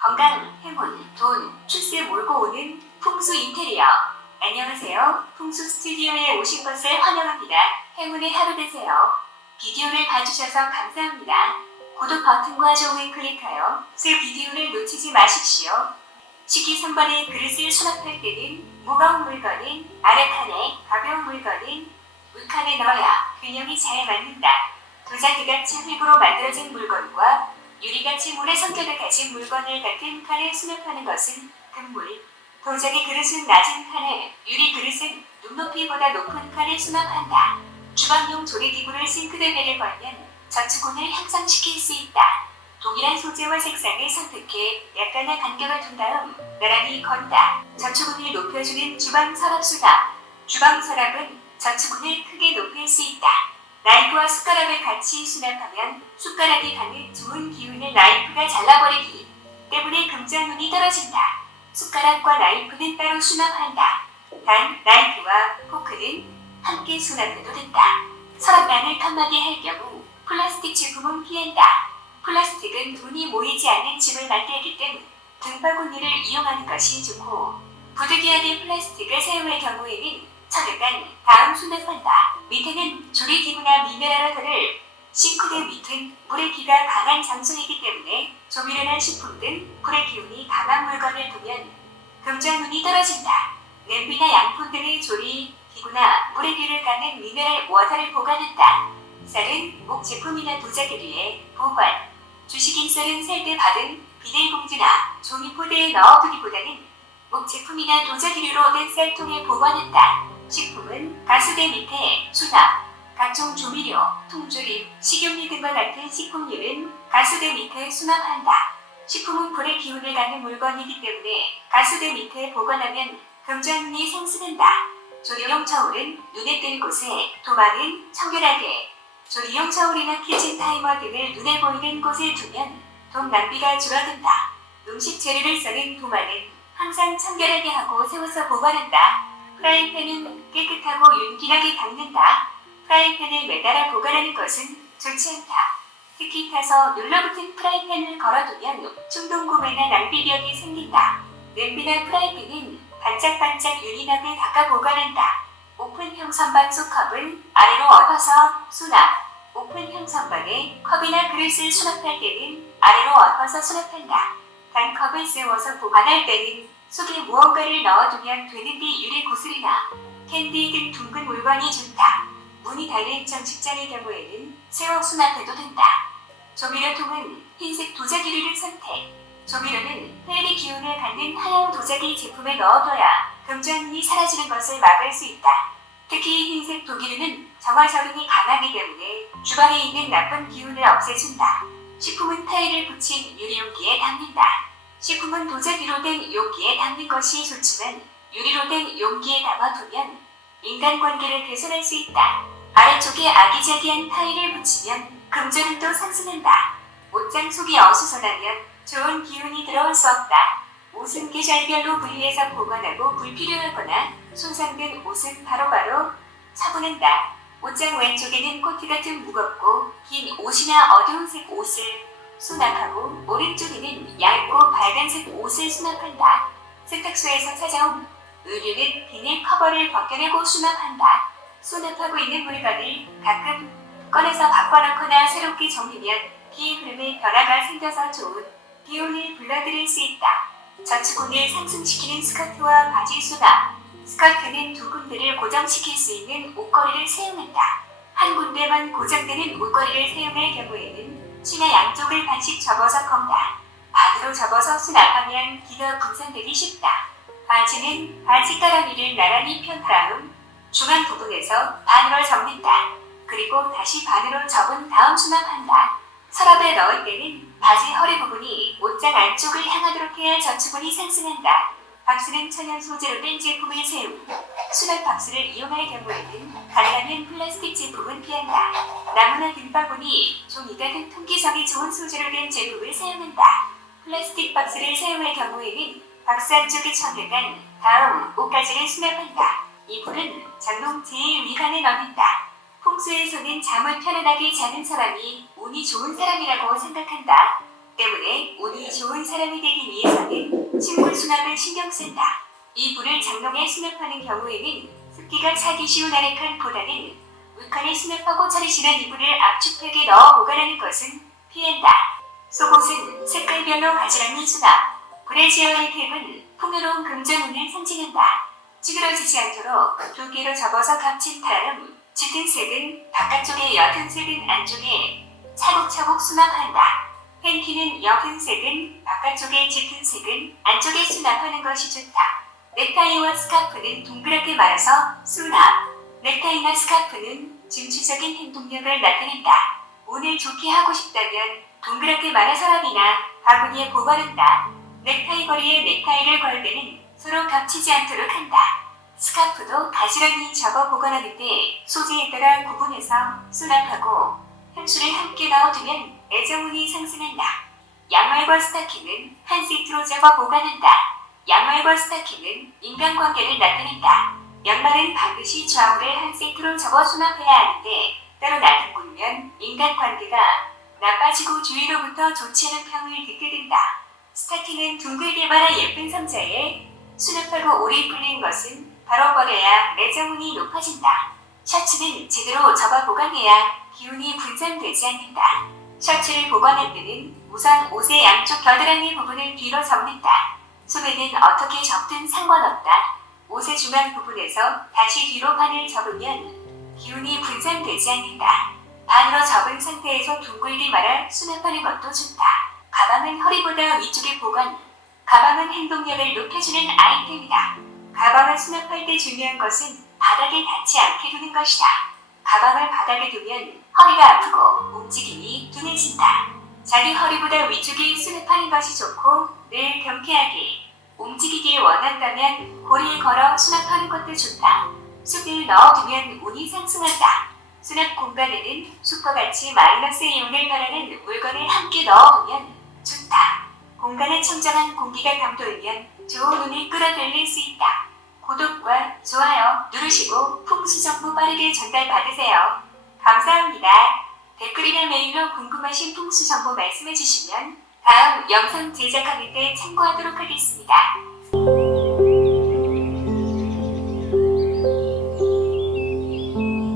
건강, 행운, 돈, 출세 몰고 오는 풍수 인테리어. 안녕하세요. 풍수 스튜디오에 오신 것을 환영합니다. 행운의 하루 되세요. 비디오를 봐주셔서 감사합니다. 구독 버튼과 좋은 클릭하여 새 비디오를 놓치지 마십시오. 식기선반에 그릇을 수납할 때는 무거운 물건은 아래 칸에 가벼운 물건은 위칸에 넣어야 균형이 잘 맞는다. 도자기같이 흙으로 만들어진 물건과 유리같이 물의 성격을 가진 물건을 같은 칸에 수납하는 것은 금물. 도자기 그릇은 낮은 칸에, 유리 그릇은 눈높이보다 높은 칸에 수납한다. 주방용 조리기구를 싱크대배를 걸면 저축운을 향상시킬 수 있다. 동일한 소재와 색상을 선택해 약간의 간격을 둔 다음 나란히 건다. 저축운을 높여주는 주방 서랍 수납. 주방 서랍은 저축운을 크게 높일 수 있다. 나이프와 숟가락을 같이 수납하면 숟가락이 가는 좋은 기운을 나이프가 잘라버리기 때문에 금전운이 떨어진다. 숟가락과 나이프는 따로 수납한다. 단 나이프와 포크는 함께 수납해도 된다. 서랍장을 탐나게 할 경우 플라스틱 제품은 피한다. 플라스틱은 돈이 모이지 않는 집을 만들기 때문 등바구니를 이용하는 것이 좋고 부득이하게 플라스틱을 사용할 경우에는 천여간 다음 수납한다. 밑에는 조리 기구나 미네랄워터를 싱크대 밑은 불의 기가 강한 장소이기 때문에 조미료나 식품 등 불의 기운이 강한 물건을 두면 금전운이 떨어진다. 냄비나 양푼 등의 조리 기구나 물의 기를 가는 미네랄 워터를 보관한다. 쌀은 목 제품이나 도자기류에 보관. 주식인 쌀은 살 때 받은 비닐봉지나 종이포대에 넣어두기보다는 목 제품이나 도자기류로 된 쌀통에 보관한다. 식품은 가스대 밑에 수납. 각종 조미료, 통조림, 식용유 등과 같은 식품류는 가스대 밑에 수납한다. 식품은 불의 기운을 가는 물건이기 때문에 가스대 밑에 보관하면 금전운이 상승한다. 조리용 저울은 눈에 띄는 곳에, 도마는 청결하게, 조리용 저울이나 키친 타이머 등을 눈에 보이는 곳에 두면 돈 낭비가 줄어든다. 음식 재료를 써는 도마는 항상 청결하게 하고 세워서 보관한다. 프라이팬은 깨끗하고 윤기나게 닦는다. 프라이팬을 매달아 보관하는 것은 좋지 않다. 특히 타서 눌러붙은 프라이팬을 걸어두면 충동 구매나 낭비병이 생긴다. 냄비나 프라이팬은 반짝반짝 윤이나게 닦아 보관한다. 오픈형 선반 속 컵은 아래로 엎어서 수납. 오픈형 선반에 컵이나 그릇을 수납할 때는 아래로 엎어서 수납한다. 단 컵을 세워서 보관할 때는 속에 무언가를 넣어두면 되는데 유리 구슬이나 캔디 등 둥근 물건이 좋다. 문이 달린 정식장의 경우에는 세워 수납해도 된다. 조미료통은 흰색 도자기류를 선택. 조미료는 혈리 기운을 갖는 하얀 도자기 제품에 넣어둬야 금전운이 사라지는 것을 막을 수 있다. 특히 흰색 도기류는 정화작용이 강하기 때문에 주방에 있는 나쁜 기운을 없애준다. 식품은 타일을 붙인 유리용기에 담는다. 식품은 도자기로 된 용기에 담는 것이 좋지만 유리로 된 용기에 담아두면 인간관계를 개선할 수 있다. 아래쪽에 아기자기한 타일을 붙이면 금전운도 상승한다. 옷장 속이 어수선하면 좋은 기운이 들어올 수 없다. 옷은 계절별로 분리해서 보관하고 불필요하거나 손상된 옷은 바로바로 처분한다. 옷장 왼쪽에는 코트 같은 무겁고 긴 옷이나 어두운 색 옷을 수납하고 오른쪽에는 얇고 밝은색 옷을 수납한다. 세탁소에서 찾아온 의류는 비닐 커버를 벗겨내고 수납한다. 수납하고 있는 물건을 가끔 꺼내서 바꿔놓거나 새롭게 정리면 기의 흐름에 변화가 생겨서 좋은 기운을 불러들일 수 있다. 저축운을 상승시키는 스커트와 바지 수납. 스커트는 두 군데를 고정시킬 수 있는 옷걸이를 사용한다. 한 군데만 고정되는 옷걸이를 사용할 경우에는 치마 양쪽을 반씩 접어서 건다. 반으로 접어서 수납하면 기가 분산되기 쉽다. 바지는 바지 가랑이를 나란히 편 다음 중앙 부분에서 반으로 접는다. 그리고 다시 반으로 접은 다음 수납한다. 서랍에 넣을 때는 바지 허리 부분이 옷장 안쪽을 향하도록 해야 저축운이 상승한다. 박스는 천연 소재로 된 제품을 사용. 수납 박스를 이용할 경우에는 가능하면 플라스틱 제품은 피한다. 나무나 등바구니, 종이가 등 통기성이 좋은 소재로 된 제품을 사용한다. 플라스틱 박스를 사용할 경우에는 박스 안쪽에 청결간 다음 옷가지를 수납한다. 이불은 장롱 제1위관에 넣는다. 풍수에서는 잠을 편안하게 자는 사람이 운이 좋은 사람이라고 생각한다. 때문에 운이 좋은 사람이 되기 위해서는 식물 수납을 신경 쓴다. 이 불을 장롱에 수납하는 경우에는 습기가 차기 쉬운 아래칸보다는 물칸에 수납하고 차리시는 이불을 압축팩에 넣어 보관하는 것은 피한다. 속옷은 색깔별로 바지락는 수납. 브래지어의 탭은 풍요로운 금전운을 상징한다. 찌그러지지 않도록 두 개로 접어서 겹친 다음 짙은 색은 바깥쪽에 옅은 색은 안쪽에 차곡차곡 수납한다. 팬티는 옅은 색은 바깥쪽에 짙은 색은 안쪽에 수납하는 것이 좋다. 넥타이와 스카프는 동그랗게 말아서 수납. 넥타이나 스카프는 증추적인 행동력을 나타낸다. 운을 좋게 하고 싶다면 동그랗게 말아 서랍이나 바구니에 보관한다. 넥타이 거리에 넥타이를 걸 때는 서로 겹치지 않도록 한다. 스카프도 바지런히 접어 보관하는데 소재에 따라 구분해서 수납하고 향수를 함께 넣어두면 애정운이 상승한다. 양말과 스타킹은 한 세트로 접어 보관한다. 양말과 스타킹은 인간관계를 나타낸다. 양말은 반드시 좌우를 한 세트로 접어 수납해야 하는데 따로 놔두면 인간관계가 나빠지고 주위로부터 좋지 않은 평을 듣게 된다. 스타킹은 둥글게 말아 예쁜 상자에 수납하고 오래 풀린 것은 바로 버려야 내장운이 높아진다. 셔츠는 제대로 접어 보관해야 기운이 분산되지 않는다. 셔츠를 보관할 때는 우선 옷의 양쪽 겨드랑이 부분을 뒤로 접는다. 소매는 어떻게 접든 상관없다. 옷의 중앙 부분에서 다시 뒤로 반을 접으면 기운이 분산되지 않는다. 반으로 접은 상태에서 둥글게 말아 수납하는 것도 좋다. 가방은 허리보다 위쪽에 보관. 가방은 행동력을 높여주는 아이템이다. 가방을 수납할 때 중요한 것은 바닥에 닿지 않게 두는 것이다. 가방을 바닥에 두면 허리가 아프고 움직임이 둔해진다. 자기 허리보다 위쪽에 수납하는 것이 좋고 늘 경쾌하게 움직이길 원한다면 고리에 걸어 수납하는 것도 좋다. 숲을 넣어두면 운이 상승한다. 수납 공간에는 숲과 같이 마이너스 이온을 바라는 물건을 함께 넣어두면 좋다. 공간에 청정한 공기가 감돌면 좋은 운을 끌어들일 수 있다. 구독과 좋아요 누르시고 풍수 정보 빠르게 전달받으세요. 댓글이나 메일로 궁금하신 풍수 정보 말씀해 주시면 다음 영상 제작하는 데 참고하도록 하겠습니다.